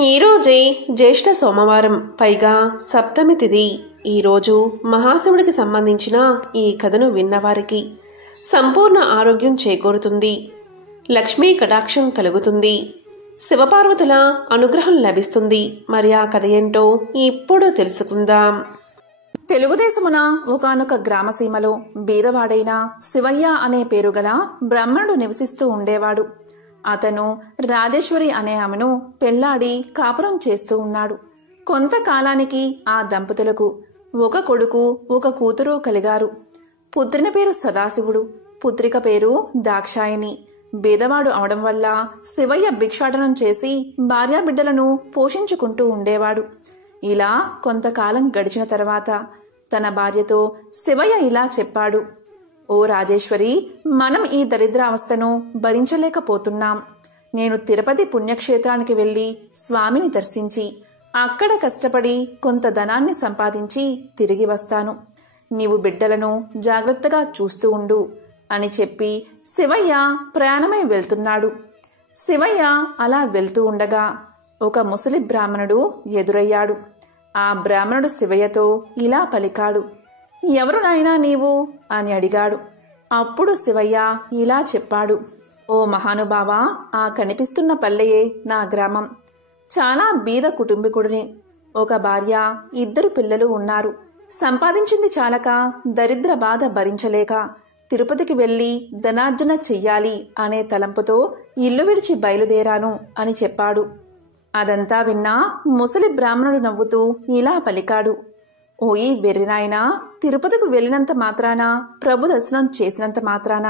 ఈరోజే జ్యేష్ఠ సోమవారం, పైగా సప్తమి తిథి. ఈరోజు మహాశివుడికి సంబంధించిన ఈ కథను విన్నవారికి సంపూర్ణ ఆరోగ్యం చేకూరుతుంది, లక్ష్మీ కటాక్షం కలుగుతుంది, శివపార్వతుల అనుగ్రహం లభిస్తుంది. మరి ఆ కథ ఏంటో ఇప్పుడు తెలుసుకుందాం. తెలుగుదేశమున ఒకానొక గ్రామసీమలో బీదవాడైన శివయ్య అనే పేరుగల బ్రాహ్మణుడు నివసిస్తూ ఉండేవాడు. అతను రాజేశ్వరి అనే ఆమెను పెళ్లాడి కాపురం చేస్తూ ఉన్నాడు. కొంతకాలానికి ఆ దంపతులకు ఒక కొడుకు ఒక కూతురు కలిగారు. పుత్రుని పేరు సదాశివుడు, పుత్రిక పేరు దాక్షాయణి. బీదవాడు అవడం వల్ల శివయ్య భిక్షాటనం చేసి భార్యాబిడ్డలను పోషించుకుంటూ ఉండేవాడు. ఇలా కొంతకాలం గడిచిన తర్వాత తన భార్యతో శివయ్య ఇలా చెప్పాడు: ఓ రాజేశ్వరి, మనం ఈ దరిద్రావస్థను భరించలేకపోతున్నాం. నేను తిరుపతి పుణ్యక్షేత్రానికి వెళ్లి స్వామిని దర్శించి అక్కడ కష్టపడి కొంత ధనాన్ని సంపాదించి తిరిగి వస్తాను. నీవు బిడ్డలను జాగ్రత్తగా చూస్తూ ఉండు అని చెప్పి శివయ్య ప్రయాణమై వెళ్తున్నాడు. శివయ్య అలా వెళ్తూ ఉండగా ఒక ముసలి బ్రాహ్మణుడు ఎదురయ్యాడు. ఆ బ్రాహ్మణుడు శివయ్యతో ఇలా పలికాడు: ఎవరు నాయనా నీవు అని అడిగాడు. అప్పుడు శివయ్య ఇలా చెప్పాడు: ఓ మహానుభావా, ఆ కనిపిస్తున్న పల్లెయే నా గ్రామం. చాలా బీద కుటుంబీకుడిని. ఒక భార్య, 2 పిల్లలు ఉన్నారు. సంపాదించింది చాలక దరిద్ర బాధ భరించలేక తిరుపతికి వెళ్లి ధనార్జన చెయ్యాలి అనే తలంపుతో ఇల్లు విడిచి బయలుదేరాను అని చెప్పాడు. అదంతా విన్నా ముసలి బ్రాహ్మణుడు నవ్వుతూ ఇలా పలికాడు: ఓయి వెర్రినాయనా, తిరుపతికి వెళ్ళినంత మాత్రాన, ప్రభు దర్శనం చేసినంత మాత్రాన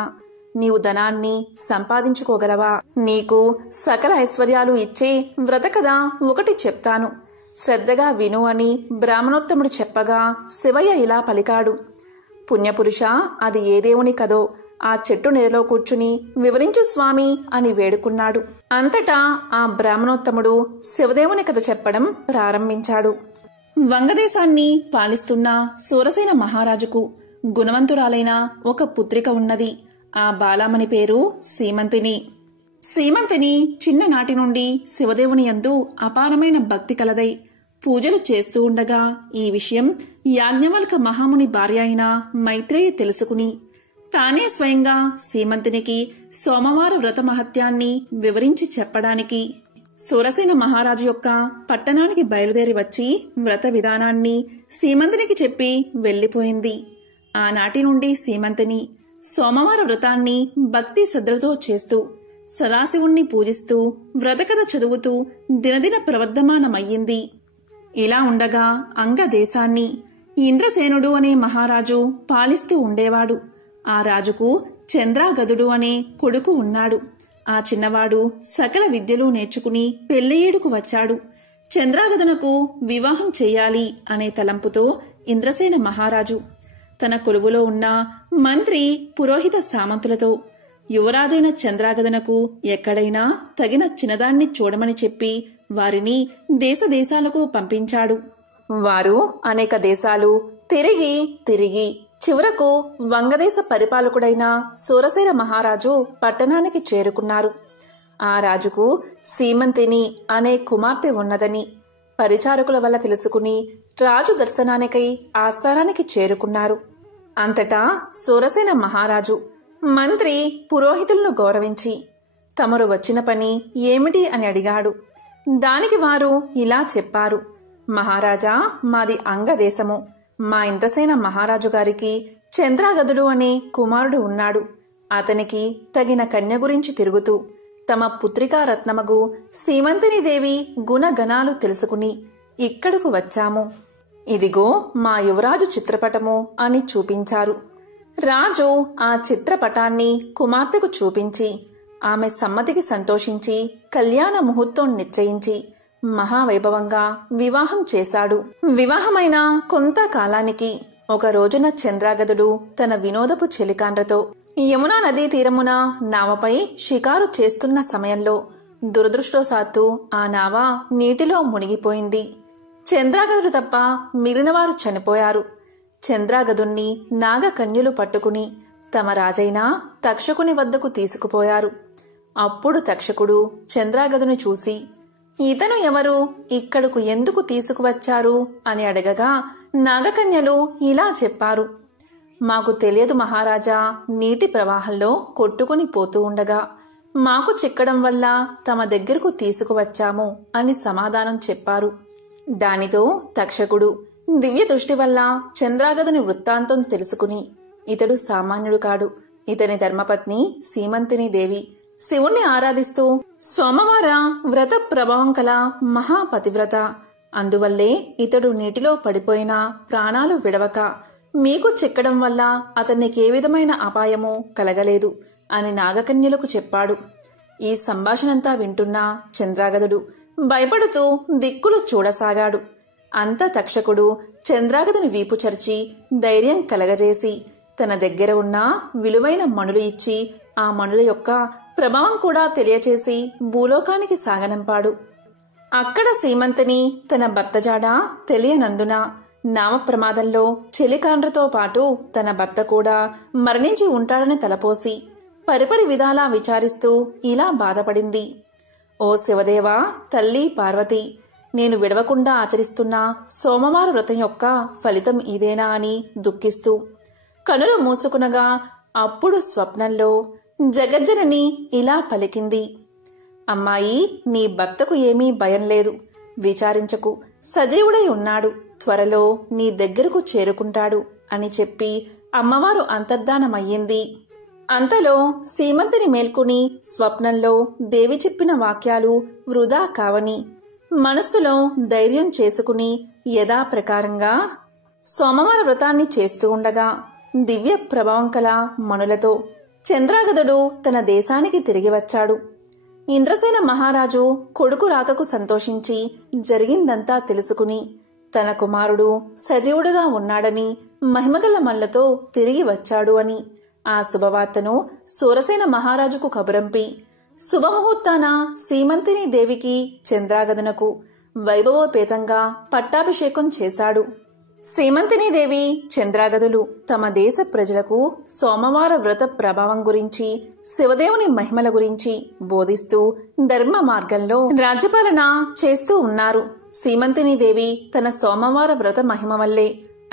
నీవు ధనాన్ని సంపాదించుకోగలవా? నీకు సకల ఐశ్వర్యాలు ఇచ్చే వ్రత కథ ఒకటి చెప్తాను, శ్రద్ధగా విను అని బ్రాహ్మణోత్తముడు చెప్పగా శివయ్య ఇలా పలికాడు: పుణ్యపురుష, అది ఏ దేవుని కదో ఆ చెట్టు నీడలో కూర్చుని వివరించు స్వామి అని వేడుకున్నాడు. అంతటా ఆ బ్రాహ్మణోత్తముడు శివదేవుని కథ చెప్పడం ప్రారంభించాడు. వంగదేశాన్ని పాలిస్తున్న సూరసేన మహారాజుకు గుణవంతురాలైన ఒక పుత్రిక ఉన్నది. ఆ బాలామణి పేరు సీమంతిని. సీమంతిని చిన్ననాటి నుండి శివదేవుని యందు అపారమైన భక్తి కలదై పూజలు చేస్తూ ఉండగా ఈ విషయం యాజ్ఞవల్క మహాముని భార్య అయిన మైత్రేయి తెలుసుకుని తానే స్వయంగా సీమంతినికి సోమవార వ్రత మహత్యాన్ని వివరించి చెప్పడానికి సూరసేన మహారాజు యొక్క పట్టణానికి బయలుదేరి వచ్చి వ్రత విధానాన్ని సీమంతినికి చెప్పి వెళ్లిపోయింది. ఆనాటి నుండి సీమంతిని సోమవార వ్రతాన్ని భక్తి శ్రద్ధలతో చేస్తూ సదాశివుణ్ణి పూజిస్తూ వ్రతకథ చదువుతూ దినదిన ప్రవర్ధమానమయ్యింది. ఇలా ఉండగా అంగదేశాన్ని ఇంద్రసేనుడు అనే మహారాజు పాలిస్తూ ఉండేవాడు. ఆ రాజుకు చంద్రాగదుడు అనే కొడుకు ఉన్నాడు. ఆ చిన్నవాడు సకల విద్యలు నేర్చుకుని పెళ్లియేడుకు వచ్చాడు. చంద్రాగదనకు వివాహం చెయ్యాలి అనే తలంపుతో ఇంద్రసేన మహారాజు తన కొలువులో ఉన్న మంత్రి, పురోహిత సామంతులతో యువరాజైన చంద్రాగదనకు ఎక్కడైనా తగిన చిన్నదాన్ని చూడమని చెప్పి వారిని దేశదేశాలకు పంపించాడు. వారు అనేక దేశాలు తిరిగి తిరిగి చివరకు వంగదేశ పరిపాలకుడైన సూరసేన మహారాజు పట్టణానికి చేరుకున్నారు. ఆ రాజుకు సీమంతిని అనే కుమార్తె ఉన్నదని పరిచారకుల వల్ల తెలుసుకుని రాజు దర్శనానికై ఆస్థానానికి చేరుకున్నారు. అంతటా సూరసేన మహారాజు మంత్రి, పురోహితులను గౌరవించి తమరు వచ్చిన పని ఏమిటి అని అడిగాడు. దానికి వారు ఇలా చెప్పారు: మహారాజా, మాది అంగదేశము. మా ఇంద్రసేన మహారాజు గారికి చంద్రాగదుడు అనే కుమారుడు ఉన్నాడు. అతనికి తగిన కన్య గురించి తిరుగుతూ తమ పుత్రికా రత్నమగు సీమంతినీదేవి గుణగణాలు తెలుసుకుని ఇక్కడకు వచ్చాము. ఇదిగో మా యువరాజు చిత్రపటము అని చూపించారు. రాజు ఆ చిత్రపటాన్ని కుమార్తెకు చూపించి ఆమె సమ్మతికి సంతోషించి కళ్యాణ ముహూర్తం నిశ్చయించి మహావైభవంగా వివాహం చేశాడు. వివాహమైన కొంతకాలానికి ఒక రోజున చంద్రాగదుడు తన వినోదపు చెలికాండ్రతో యమునా నదీ తీరమున నావపై షికారు చేస్తున్న సమయంలో దురదృష్టవశాత్తు ఆ నావ నీటిలో మునిగిపోయింది. చంద్రాగదుడు తప్ప మిగిలినవారు చనిపోయారు. చంద్రాగదుణ్ణి నాగకన్యులు పట్టుకుని తమ రాజైన తక్షకుని వద్దకు తీసుకుపోయారు. అప్పుడు తక్షకుడు చంద్రాగదుని చూసి ఇతను ఎవరు, ఇక్కడకు ఎందుకు తీసుకువచ్చారు అని అడగగా నాగకన్యలు ఇలా చెప్పారు. మాకు తెలియదు మహారాజా, నీటి ప్రవాహంలో కొట్టుకుని పోతూ ఉండగా మాకు చిక్కడం వల్ల తమ దగ్గరకు తీసుకువచ్చాము అని సమాధానం చెప్పారు. దానితో తక్షకుడు దివ్య దృష్టి వల్ల చంద్రాగదుని వృత్తాంతం తెలుసుకుని, ఇతడు సామాన్యుడు కాడు, ఇతని ధర్మపత్ని సీమంతిని దేవి శివుణ్ణి ఆరాధిస్తూ సోమవార వ్రత ప్రభావం కల మహాపతివ్రత, అందువల్లే ఇతడు నీటిలో పడిపోయినా ప్రాణాలు విడవక మీకు చిక్కడం వల్ల అతనికి ఏ విధమైన అపాయమూ కలగలేదు అని నాగకన్యలకు చెప్పాడు. ఈ సంభాషణంతా వింటున్న చంద్రాగదుడు భయపడుతూ దిక్కులు చూడసాగాడు. అంత తక్షకుడు చంద్రాగదుని వీపు చరిచి ధైర్యం కలగజేసి తన దగ్గర ఉన్న విలువైన మణులు ఇచ్చి ఆ మణుల యొక్క ప్రభావం కూడా తెలియచేసి భూలోకానికి సాగనంపాడు. అక్కడ సీమంతిని తన భర్త జాడ తెలియనందున నామ ప్రమాదంలో చెలికాండ్రతో పాటు తన భర్త కూడా మరణించి ఉంటాడని తలపోసి పరిపరి విధాలా విచారిస్తూ ఇలా బాధపడింది. ఓ శివదేవా, తల్లి పార్వతి, నేను విడవకుండా ఆచరిస్తున్న సోమవార వ్రతం యొక్క ఫలితం ఇదేనా అని దుఃఖిస్తూ కనులు మూసుకునగా అప్పుడు స్వప్నంలో జగజ్జనని ఇలా పలికింది. అమ్మాయి, నీ భర్తకు ఏమీ భయం లేదు, విచారించకు, సజీవుడై ఉన్నాడు, త్వరలో నీ దగ్గరకు చేరుకుంటాడు అని చెప్పి అమ్మవారు అంతర్ధానమయ్యింది. అంతలో సీమంతిని మేల్కొని స్వప్నంలో దేవి చెప్పిన వాక్యాలు వృధా కావని మనస్సులో ధైర్యం చేసుకుని యథాప్రకారంగా సోమవార వ్రతాన్ని చేస్తూ ఉండగా దివ్య ప్రభావం కల మణులతో చంద్రాగదుడు తన దేశానికి తిరిగి వచ్చాడు. ఇంద్రసేన మహారాజు కొడుకు రాకకు సంతోషించి జరిగిందంతా తెలుసుకుని తన కుమారుడు సజీవుడుగా ఉన్నాడని మహిమగల మల్లతో తిరిగి వచ్చాడు అని ఆ శుభవార్తను సూరసేన మహారాజుకు కబురంపి శుభముహూర్తాన సీమంతిని దేవికి చంద్రాగదునకు వైభవోపేతంగా పట్టాభిషేకం చేశాడు. సీమంతిని దేవి చంద్రాగదులు తమ దేశ ప్రజలకు సోమవార వ్రత ప్రభావం గురించి, శివదేవుని మహిమల గురించి బోధిస్తూ ధర్మ మార్గంలో రాజ్యపాలన చేస్తూ ఉన్నారు. సీమంతిని దేవి తన సోమవార వ్రత మహిమ వల్లే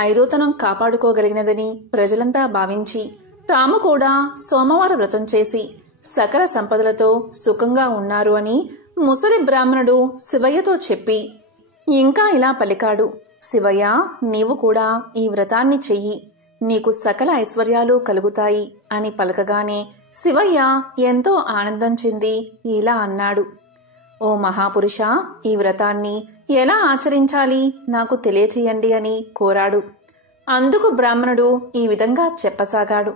ఐదోతనం కాపాడుకోగలిగినదని ప్రజలంతా భావించి తాము కూడా సోమవార వ్రతం చేసి సకల సంపదలతో సుఖంగా ఉన్నారు అని ముసలి బ్రాహ్మణుడు శివయ్యతో చెప్పి ఇంకా ఇలా పలికాడు. శివయ్య, నీవు కూడా ఈ వ్రతాన్ని చెయ్యి, నీకు సకల ఐశ్వర్యాలు కలుగుతాయి అని పలకగానే శివయ్య ఎంతో ఆనందం చెంది ఇలా అన్నాడు. ఓ మహాపురుష, ఈ వ్రతాన్ని ఎలా ఆచరించాలి నాకు తెలియచేయండి అని కోరాడు. అందుకు బ్రాహ్మణుడు ఈ విధంగా చెప్పసాగాడు.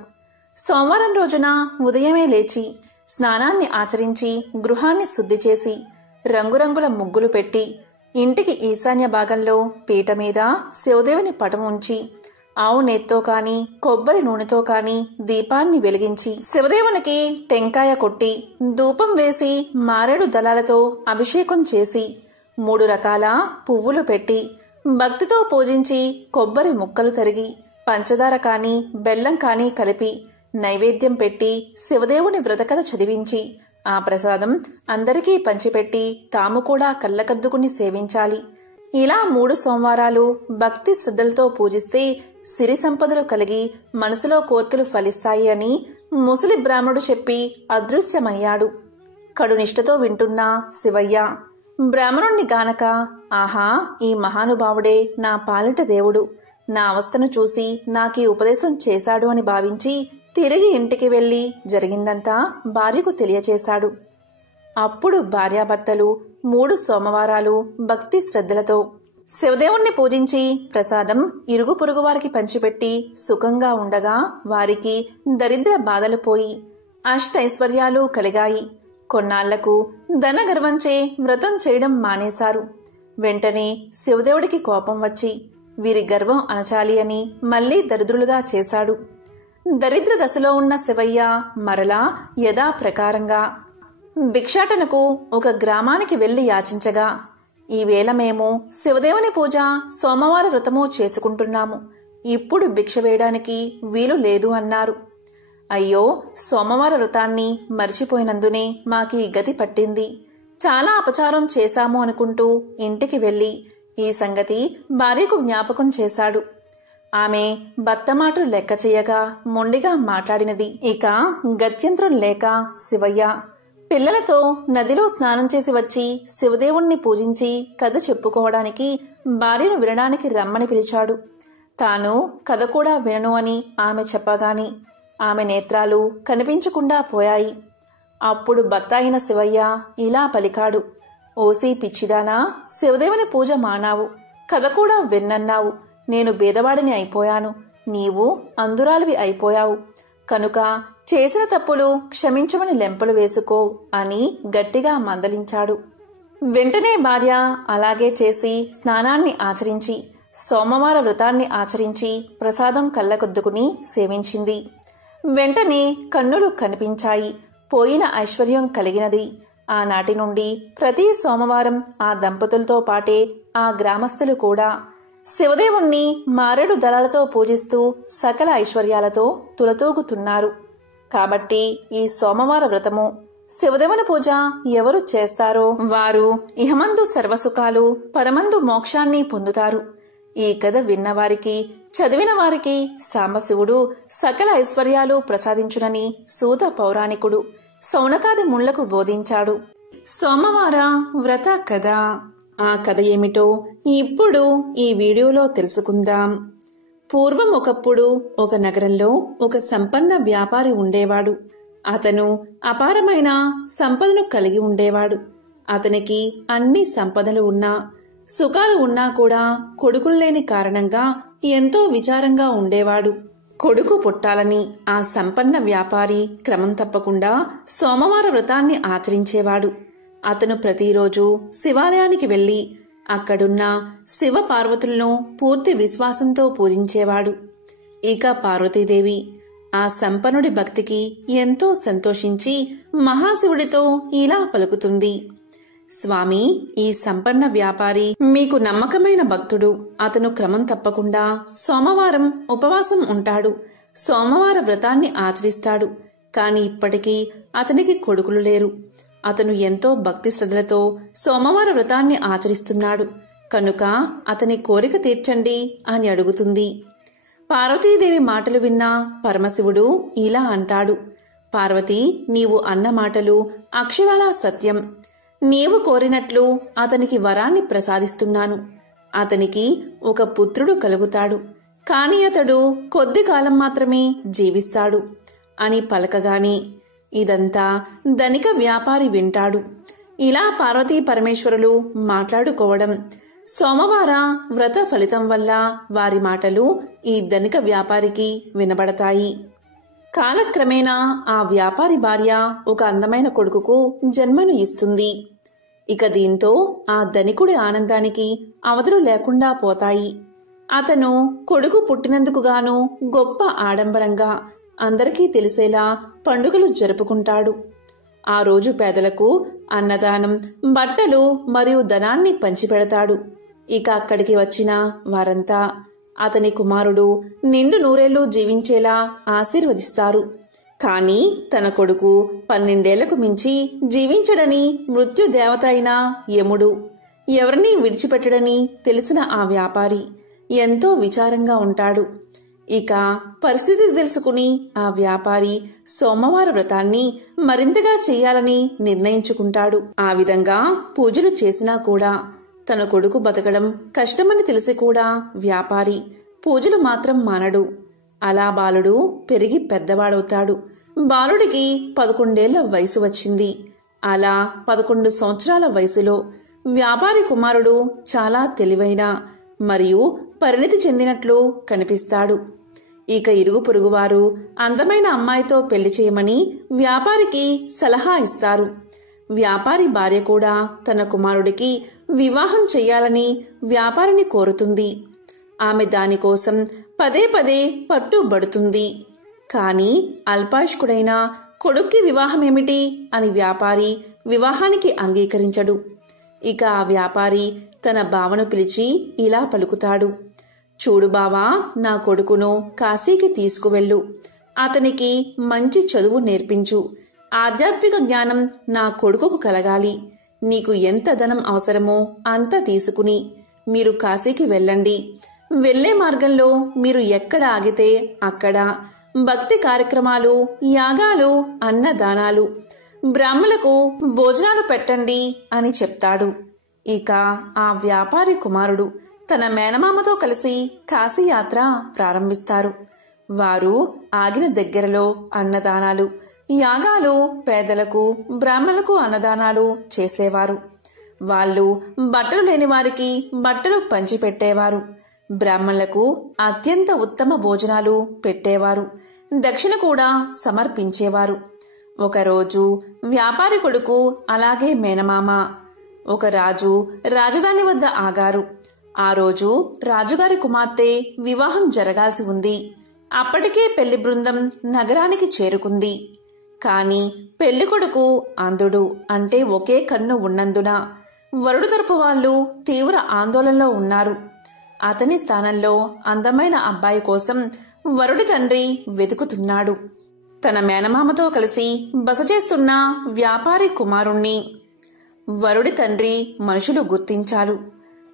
సోమవారం రోజున ఉదయమే లేచి స్నానాన్ని ఆచరించి గృహాన్ని శుద్ధి చేసి రంగురంగుల ముగ్గులు పెట్టి ఇంటికి ఈశాన్య భాగంలో పీట మీద శివదేవుని పటం ఉంచి ఆవు నెత్తో కాని కొబ్బరి నూనెతో కాని దీపాన్ని వెలిగించి శివదేవునికి టెంకాయ కొట్టి ధూపం వేసి మారేడు దళాలతో అభిషేకం చేసి 3 రకాల పువ్వులు పెట్టి భక్తితో పూజించి కొబ్బరి ముక్కలు తరిగి పంచదార కాని బెల్లం కాని కలిపి నైవేద్యం పెట్టి శివదేవుని వ్రతకథ చదివించి ఆ ప్రసాదం అందరికీ పంచిపెట్టి తాము కూడా కళ్ళకద్దుకుని సేవించాలి. ఇలా 3 సోమవారాలు భక్తి శ్రద్ధలతో పూజిస్తే సిరి సంపదలు కలిగి మనసులో కోర్కెలు ఫలిస్తాయి అని ముసలి బ్రాహ్మణుడు చెప్పి అదృశ్యమయ్యాడు. కడునిష్టతో వింటున్న శివయ్య బ్రాహ్మణుణ్ణి గానక, ఆహా, ఈ మహానుభావుడే నా పాలిట దేవుడు, నా అవస్థను చూసి నాకీ ఉపదేశం చేశాడు అని భావించి తిరిగి ఇంటికి వెళ్లి జరిగిందంతా భార్యకు తెలియచేశాడు. అప్పుడు భార్యాభర్తలు 3 సోమవారాలు భక్తి శ్రద్ధలతో శివదేవుణ్ణి పూజించి ప్రసాదం ఇరుగు పొరుగు వారికి పంచిపెట్టి సుఖంగా ఉండగా వారికి దరిద్ర బాధలు పోయి అష్టైశ్వర్యాలు కలిగాయి. కొన్నాళ్లకు ధన గర్వంచే వ్రతం చేయడం మానేశారు. వెంటనే శివదేవుడికి కోపం వచ్చి వీరి గర్వం అణచాలి అని మళ్లీ దరిద్రులుగా చేశాడు. దరిద్ర దశలో ఉన్న శివయ్య మరలా యథాప్రకారంగా భిక్షాటనకు ఒక గ్రామానికి వెళ్లి యాచించగా, ఈవేళ మేము శివదేవుని పూజ సోమవార వ్రతము చేసుకుంటున్నాము, ఇప్పుడు భిక్ష వేయడానికి వీలు లేదు అన్నారు. అయ్యో, సోమవార వ్రతాన్ని మర్చిపోయినందునే మాకీ గతి పట్టింది. చాలా అపచారం చేశాము అనుకుంటూ ఇంటికి వెళ్లి ఈ సంగతి భార్యకు జ్ఞాపకం చేశాడు. ఆమె భర్త మాటలు లెక్క చేయగా మొండిగా మాట్లాడినది. ఇక గత్యంతరం లేక శివయ్య పిల్లలతో నదిలో స్నానం చేసి వచ్చి శివదేవుణ్ణి పూజించి కథ చెప్పుకోవడానికి భార్యను వినడానికి రమ్మని పిలిచాడు. తాను కథ కూడా వినను అని ఆమె చెప్పగాని ఆమె నేత్రాలు కనిపించకుండా పోయాయి. అప్పుడు భర్త అయిన శివయ్య ఇలా పలికాడు. ఓసి పిచ్చిదానా, శివదేవుని పూజ మానావు, కథ కూడా విన్నన్నావు. నేను బీదవాడిని అయిపోయాను, నీవు అందురాలివి అయిపోయావు. కనుక చేసిన తప్పులు క్షమించమని లెంపలు వేసుకో అని గట్టిగా మందలించాడు. వెంటనే భార్య అలాగే చేసి స్నానాన్ని ఆచరించి సోమవార వ్రతాన్ని ఆచరించి ప్రసాదం కళ్ళకొద్దుకుని సేవించింది. వెంటనే కన్నులు కనిపించాయి. పోయిన ఐశ్వర్యం కలిగినది. ఆనాటి నుండి ప్రతి సోమవారం ఆ దంపతులతో పాటే ఆ గ్రామస్తులు కూడా శివదేవుణ్ణి మారేడు దళాలతో పూజిస్తూ సకల ఐశ్వర్యాలతో తులతూగుతున్నారు. కాబట్టి ఈ సోమవార వ్రతము శివదేవుని పూజ ఎవరు చేస్తారో వారు ఇహమందు సర్వసుఖాలు, పరమందు మోక్షాన్ని పొందుతారు. ఈ కథ విన్నవారికి, చదివిన వారికి సాంబశివుడు సకల ఐశ్వర్యాలు ప్రసాదించునని సూత పౌరాణికుడు శౌనకాది ముళ్లకు బోధించాడు. సోమవార వ్రత కథ. ఆ కథ ఏమిటో ఇప్పుడు ఈ వీడియోలో తెలుసుకుందాం. పూర్వం ఒకప్పుడు ఒక నగరంలో ఒక సంపన్న వ్యాపారి ఉండేవాడు. అతను అపారమైన సంపదను కలిగి ఉండేవాడు. అతనికి అన్ని సంపదలు ఉన్నా, సుఖాలు ఉన్నా కూడా కొడుకులు లేని కారణంగా ఎంతో విచారంగా ఉండేవాడు. కొడుకు పుట్టాలని ఆ సంపన్న వ్యాపారి క్రమం తప్పకుండా సోమవార వ్రతాన్ని ఆచరించేవాడు. అతను ప్రతిరోజు శివాలయానికి వెళ్లి అక్కడున్న శివ పార్వతులను పూర్తి విశ్వాసంతో పూజించేవాడు. ఇక పార్వతీదేవి ఆ సంపన్నుడి భక్తికి ఎంతో సంతోషించి మహాశివుడితో ఇలా పలుకుతుంది. స్వామి, ఈ సంపన్న వ్యాపారి మీకు నమ్మకమైన భక్తుడు. అతను క్రమం తప్పకుండా సోమవారం ఉపవాసం ఉంటాడు, సోమవార వ్రతాన్ని ఆచరిస్తాడు. కాని ఇప్పటికీ అతనికి కొడుకులు లేరు. అతను ఎంతో భక్తి శ్రద్ధలతో సోమవార వ్రతాన్ని ఆచరిస్తున్నాడు. కనుక అతని కోరిక తీర్చండి అని అడుగుతుంది. పార్వతీదేవి మాటలు విన్న పరమశివుడు ఇలా అంటాడు. పార్వతి, నీవు అన్న మాటలు అక్షరాలా సత్యం. నీవు కోరినట్లు అతనికి వరాన్ని ప్రసాదిస్తున్నాను. అతనికి ఒక పుత్రుడు కలుగుతాడు. కాని అతడు కొద్ది కాలం మాత్రమే జీవిస్తాడు అని పలకగానే ఇదంతా ధనిక వ్యాపారి వింటాడు. ఇలా పార్వతీ పరమేశ్వరులు మాట్లాడుకోవడం, సోమవార వ్రత ఫలితం వల్ల వారి మాటలు ఈ ధనిక వ్యాపారికి వినబడతాయి. కాలక్రమేణా ఆ వ్యాపారి భార్య ఒక అందమైన కొడుకుకు జన్మను ఇస్తుంది. ఇక దీంతో ఆ ధనికుడి ఆనందానికి అవధులు లేకుండా పోతాయి. అతను కొడుకు పుట్టినందుకు గాను గొప్ప ఆడంబరంగా అందరికీ తెలిసేలా పండుగలు జరుపుకుంటాడు. ఆ రోజు పేదలకు అన్నదానం, బట్టలు మరియు ధనాన్ని పంచిపెడతాడు. ఇక అక్కడికి వచ్చిన వారంతా అతని కుమారుడు నిండు నూరేళ్లు జీవించేలా ఆశీర్వదిస్తారు. కాని తన కొడుకు 12 మించి జీవించడని మృత్యుదేవత అయిన యముడు ఎవరినీ విడిచిపెట్టడని తెలిసిన ఆ వ్యాపారి ఎంతో విచారంగా ఉంటాడు. ఇక పరిస్థితి తెలుసుకుని ఆ వ్యాపారి సోమవార వ్రతాన్ని మరింతగా చెయ్యాలని నిర్ణయించుకుంటాడు. ఆ విధంగా పూజలు చేసినా కూడా తన కొడుకు బతకడం కష్టమని తెలిసి కూడా వ్యాపారి పూజలు మాత్రం మానడు. అలా బాలుడు పెరిగి పెద్దవాడవుతాడు. బాలుడికి 11 వయసు వచ్చింది. అలా 11 సంవత్సరాల వయసులో వ్యాపారి కుమారుడు చాలా తెలివైన మరియు పరిణితి చెందినట్లు కనిపిస్తాడు. ఇక ఇరుగు పొరుగువారు అందమైన అమ్మాయితో పెళ్లి చేయమని వ్యాపారికి సలహా ఇస్తారు. వ్యాపారి భార్య కూడా తన కుమారుడికి వివాహం చెయ్యాలని వ్యాపారిని కోరుతుంది. ఆమె దానికోసం పదే పదే పట్టుబడుతుంది. కాని అల్పాయుష్కుడైన కొడుక్కి వివాహమేమిటి అని వ్యాపారి వివాహానికి అంగీకరించడు. ఇక ఆ వ్యాపారి తన బావను పిలిచి ఇలా పలుకుతాడు. చూడు బావా, నా కొడుకును కాశీకి తీసుకువెళ్ళు. అతనికి మంచి చదువు నేర్పించు. ఆధ్యాత్మిక జ్ఞానం నా కొడుకుకు కలగాలి. నీకు ఎంత ధనం అవసరమో అంత తీసుకుని మీరు కాశీకి వెళ్ళండి. వెళ్లే మార్గంలో మీరు ఎక్కడ ఆగితే అక్కడ భక్తి కార్యక్రమాలు, యాగాలు, అన్నదానాలు, బ్రాహ్మణులకు భోజనాలు పెట్టండి అని చెప్తాడు. ఇక ఆ వ్యాపారి కుమారుడు తన మేనమామతో కలిసి కాశీయాత్ర ప్రారంభిస్తారు. వారు ఆగిన దగ్గరలో అన్నదానాలు, యాగాలు, పేదలకు, బ్రాహ్మణులకు అన్నదానాలు చేసేవారు. వాళ్ళు బట్టలు లేని వారికి బట్టలు పంచిపెట్టేవారు. బ్రాహ్మణులకు అత్యంత ఉత్తమ భోజనాలు పెట్టేవారు. దక్షిణ కూడా సమర్పించేవారు. ఒకరోజు వ్యాపారి కొడుకు అలాగే మేనమామ ఒక రాజు రాజధాని వద్ద ఆగారు. ఆ రోజు రాజుగారి కుమార్తె వివాహం జరగాల్సి ఉంది. అప్పటికే పెళ్లి బృందం నగరానికి చేరుకుంది. కాని పెళ్లికొడుకు అంధుడు, అంటే ఒకే కన్ను ఉన్నందున వరుడు తరపు వాళ్ళు తీవ్ర ఆందోళనలో ఉన్నారు. అతని స్థానంలో అందమైన అబ్బాయి కోసం వరుడి తండ్రి వెతుకుతున్నాడు. తన మేనమామతో కలిసి బస చేస్తున్న వ్యాపారి కుమారుణ్ణి వరుడి తండ్రి మనుషులు గుర్తించారు.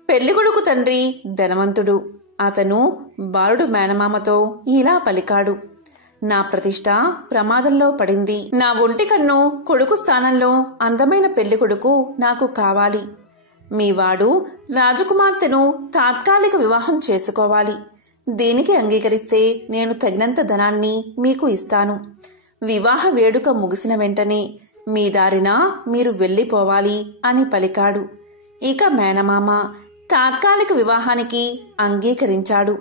పెళ్లికొడుకు తండ్రి ధనవంతుడు. అతను బాలుడు మేనమామతో ఇలా పలికాడు: నా ప్రతిష్ట ప్రమాదంలో పడింది. నా ఒంటి కన్ను కొడుకు స్థానంలో అందమైన పెళ్లికొడుకు నాకు కావాలి. మీవాడు రాజకుమార్తెను తాత్కాలిక వివాహం చేసుకోవాలి. దీనికి అంగీకరిస్తే నేను తగినంత ధనాన్ని మీకు ఇస్తాను. వివాహ వేడుక ముగిసిన వెంటనే మీ దారిన మీరు వెళ్లిపోవాలి అని పలికాడు. ఇక మేనమామ తాత్కాలిక వివాహానికి అంగీకరించాడు.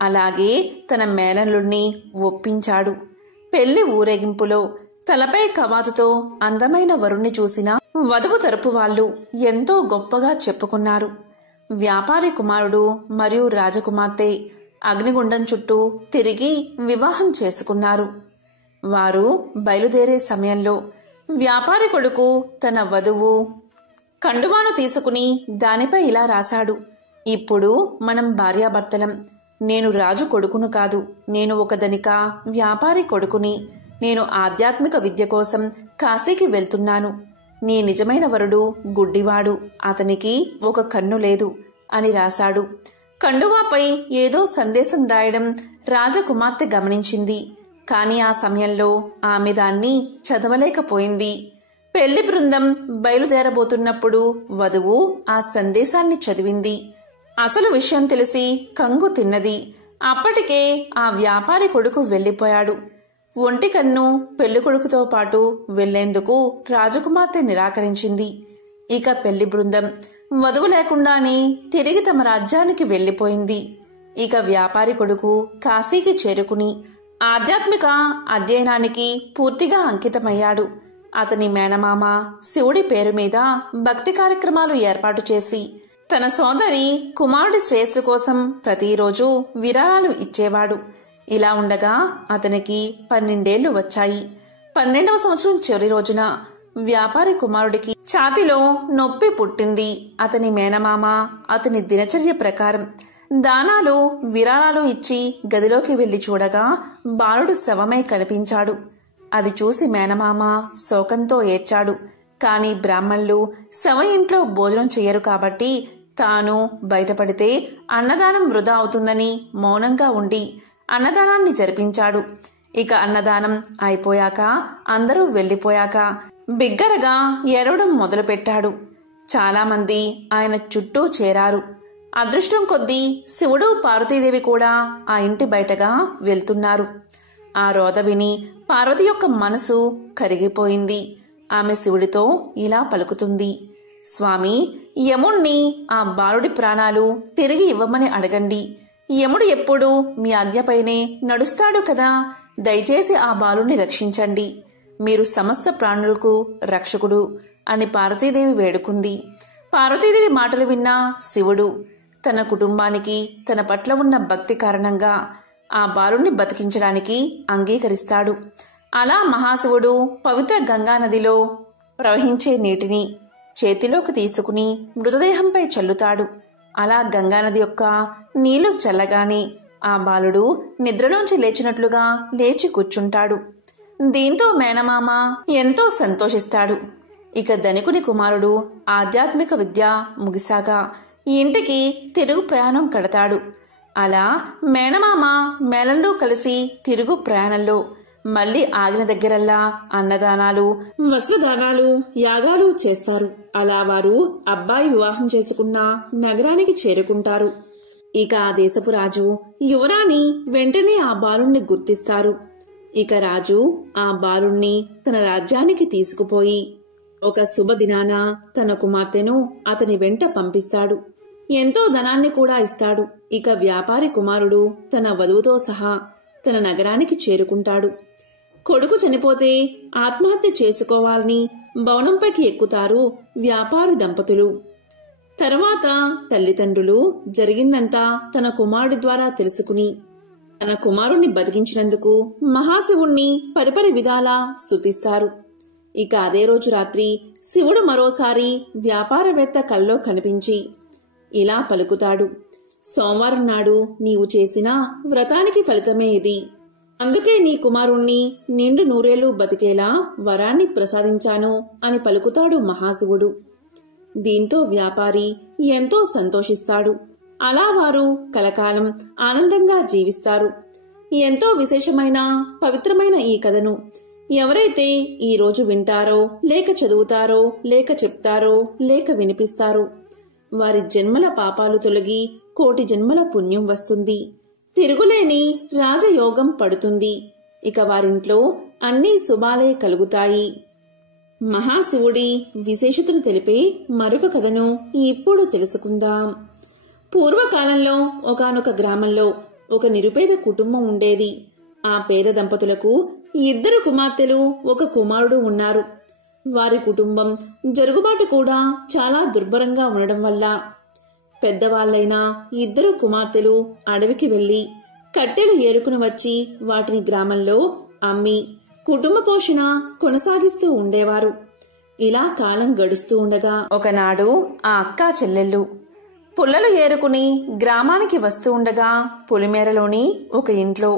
అలాగే తన మేనల్లుణ్ణి ఒప్పించాడు. పెళ్లి ఊరేగింపులో తలపై కవాతుతో అందమైన వరుణ్ణి చూసిన వధువు తరపు వాళ్ళు ఎంతో గొప్పగా చెప్పుకున్నారు. వ్యాపారి కుమారుడు మరియు రాజకుమార్తె అగ్నిగుండం చుట్టూ తిరిగి వివాహం చేసుకున్నారు. వారు బయలుదేరే సమయంలో వ్యాపారి కొడుకు తన వధువు కండువాను తీసుకుని దానిపై ఇలా రాశాడు: ఇప్పుడు మనం భార్యాభర్తలం. నేను రాజు కొడుకును కాదు. నేను ఒక ధనిక వ్యాపారి కొడుకుని. నేను ఆధ్యాత్మిక విద్య కోసం కాశీకి వెళ్తున్నాను. నీ నిజమైన వరుడు గుడ్డివాడు. అతనికి ఒక కన్ను లేదు అని రాశాడు. కండువాపై ఏదో సందేశం రాయడం రాజకుమార్తె గమనించింది. కాని ఆ సమయంలో ఆమె దాన్ని చదవలేకపోయింది. పెళ్లి బృందం బయలుదేరబోతున్నప్పుడు వధువు ఆ సందేశాన్ని చదివింది. అసలు విషయం తెలిసి కంగు తిన్నది. అప్పటికే ఆ వ్యాపారి కొడుకు వెళ్లిపోయాడు. ఒంటి కన్ను పెళ్లి కొడుకుతో పాటు వెళ్లేందుకు రాజకుమార్తె నిరాకరించింది. ఇక పెళ్లి బృందం వధువు లేకుండానే తిరిగి తమ రాజ్యానికి వెళ్లిపోయింది. ఇక వ్యాపారి కొడుకు కాశీకి చేరుకుని ఆధ్యాత్మిక అధ్యయనానికి పూర్తిగా అంకితమయ్యాడు. అతని మేనమామ శివుడి పేరు మీద భక్తి కార్యక్రమాలు ఏర్పాటు చేసి తన సోదరి కుమారుడి శ్రేయస్సు కోసం ప్రతిరోజు విరాళాలు ఇచ్చేవాడు. ఇలా ఉండగా అతనికి 12 ఏళ్లు వచ్చాయి. 12వ సంవత్సరం చివరి రోజున వ్యాపారి కుమారుడికి ఛాతిలో నొప్పి పుట్టింది. అతని మేనమామ అతని దినచర్య ప్రకారం దానాలు, విరాళాలు ఇచ్చి గదిలోకి వెళ్లి చూడగా బాలుడు శవమై కనిపించాడు. అది చూసి మేనమామ శోకంతో ఏడ్చాడు. కాని బ్రాహ్మణులు శవ ఇంట్లో భోజనం చెయ్యరు కాబట్టి తాను బయటపడితే అన్నదానం వృధా అవుతుందని మౌనంగా ఉండి అన్నదానాన్ని జరిపించాడు. ఇక అన్నదానం అయిపోయాక అందరూ వెళ్లిపోయాక బిగ్గరగా ఏడవడం మొదలుపెట్టాడు. చాలామంది ఆయన చుట్టూ చేరారు. అదృష్టం కొద్దీ శివుడు, పార్వతీదేవి కూడా ఆ ఇంటి బయటగా వెళ్తున్నారు. ఆ రోద విని పార్వతి యొక్క మనసు కరిగిపోయింది. ఆమె శివుడితో ఇలా పలుకుతుంది: స్వామి, యముణ్ణి ఆ బాలుడి ప్రాణాలు తిరిగి ఇవ్వమని అడగండి. యముడు ఎప్పుడూ మీ ఆజ్ఞపైనే నడుస్తాడు కదా. దయచేసి ఆ బాలుణ్ణి రక్షించండి. మీరు సమస్త ప్రాణులకు రక్షకుడు అని పార్వతీదేవి వేడుకుంది. పార్వతీదేవి మాటలు విన్న శివుడు తన కుటుంబానికి తన పట్ల ఉన్న భక్తి కారణంగా ఆ బాలుణ్ణి బతికించడానికి అంగీకరిస్తాడు. అలా మహాశివుడు పవిత్ర గంగానదిలో ప్రవహించే నీటిని చేతిలోకి తీసుకుని మృతదేహంపై చల్లుతాడు. అలా గంగానది యొక్క నీళ్లు చల్లగానే ఆ బాలుడు నిద్రలోంచి లేచినట్లుగా లేచి కూర్చుంటాడు. దీంతో మేనమామ ఎంతో సంతోషిస్తాడు. ఇక ధనికుని కుమారుడు ఆధ్యాత్మిక విద్య ముగిశాక ఇంటికి తిరుగు ప్రయాణం కడతాడు. అలా మేనమామ మేళంలో కలిసి తిరుగు ప్రయాణంలో మళ్లీ ఆగిన దగ్గరల్లా అన్నదానాలు, వస్త్రదానాలు, యాగాలు చేస్తారు. అలా వారు అబ్బాయి వివాహం చేసుకున్న నగరానికి చేరుకుంటారు. ఇక ఆ దేశపు రాజు యువరాణి వెంటనే ఆ బాలుణ్ణి గుర్తిస్తారు. ఇక రాజు ఆ బాలుణ్ణి తన రాజ్యానికి తీసుకుపోయి ఒక శుభదినాన తన కుమార్తెను అతని వెంట పంపిస్తాడు. ఎంతో ధనాన్ని కూడా ఇస్తాడు. ఇక వ్యాపారి కుమారుడు తన వధువుతో సహా తన నగరానికి చేరుకుంటాడు. కొడుకు చనిపోతే ఆత్మహత్య చేసుకోవాలని భవనంపైకి ఎక్కుతారు వ్యాపారి దంపతులు. తర్వాత తల్లిదండ్రులు జరిగిందంతా తన కుమారుడి ద్వారా తెలుసుకుని తన కుమారుణ్ణి బతికించినందుకు మహాశివుణ్ణి పరిపరి విధాలా స్తుతిస్తారు. ఇక అదే రోజు రాత్రి శివుడు మరోసారి వ్యాపారవేత్త కల్లో కనిపించి ఇలా పలుకుతాడు: సోమవారం నాడు నీవు చేసిన వ్రతానికి ఫలితమే ఇది. అందుకే నీ కుమారుణ్ణి నిండు నూరేళ్లు బతికేలా వరాన్ని ప్రసాదించాను అని పలుకుతాడు మహాశివుడు. దీంతో వ్యాపారి ఎంతో సంతోషిస్తాడు. అలా వారు కలకాలం ఆనందంగా జీవిస్తారు. ఎంతో విశేషమైన పవిత్రమైన ఈ కథను ఎవరైతే ఈ రోజు వింటారో, లేక చదువుతారో, లేక చెప్తారో, లేక వినిపిస్తారో వారి జన్మల పాపాలు తొలగి కోటి జన్మల పుణ్యం వస్తుంది. తిరుగులేని రాజయోగం పడుతుంది. ఇక వారింట్లో అన్ని శుభాలే కలుగుతాయి. మహాశివుడి విశేషతను తెలిపే మరొక కథను ఇప్పుడు తెలుసుకుందాం. పూర్వకాలంలో ఒకానొక గ్రామంలో ఒక నిరుపేద కుటుంబం ఉండేది. ఆ పేద దంపతులకు 2 కుమార్తెలు, 1 కుమారుడు ఉన్నారు. వారి కుటుంబం జరుగుబాటు కూడా చాలా దుర్భరంగా ఉండడం వల్ల పెద్దవాళ్లైన 2 కుమార్తెలు అడవికి వెళ్లి కట్టెలు ఏరుకుని వచ్చి వాటిని గ్రామంలో అమ్మి కుటుంబ పోషణ కొనసాగిస్తూ ఉండేవారు. ఇలా కాలం గడుస్తూ ఉండగా ఒకనాడు ఆ అక్కా చెల్లెళ్ళు పుల్లలు ఏరుకుని గ్రామానికి వస్తూ ఉండగా పొలిమేరలోని ఒక ఇంట్లో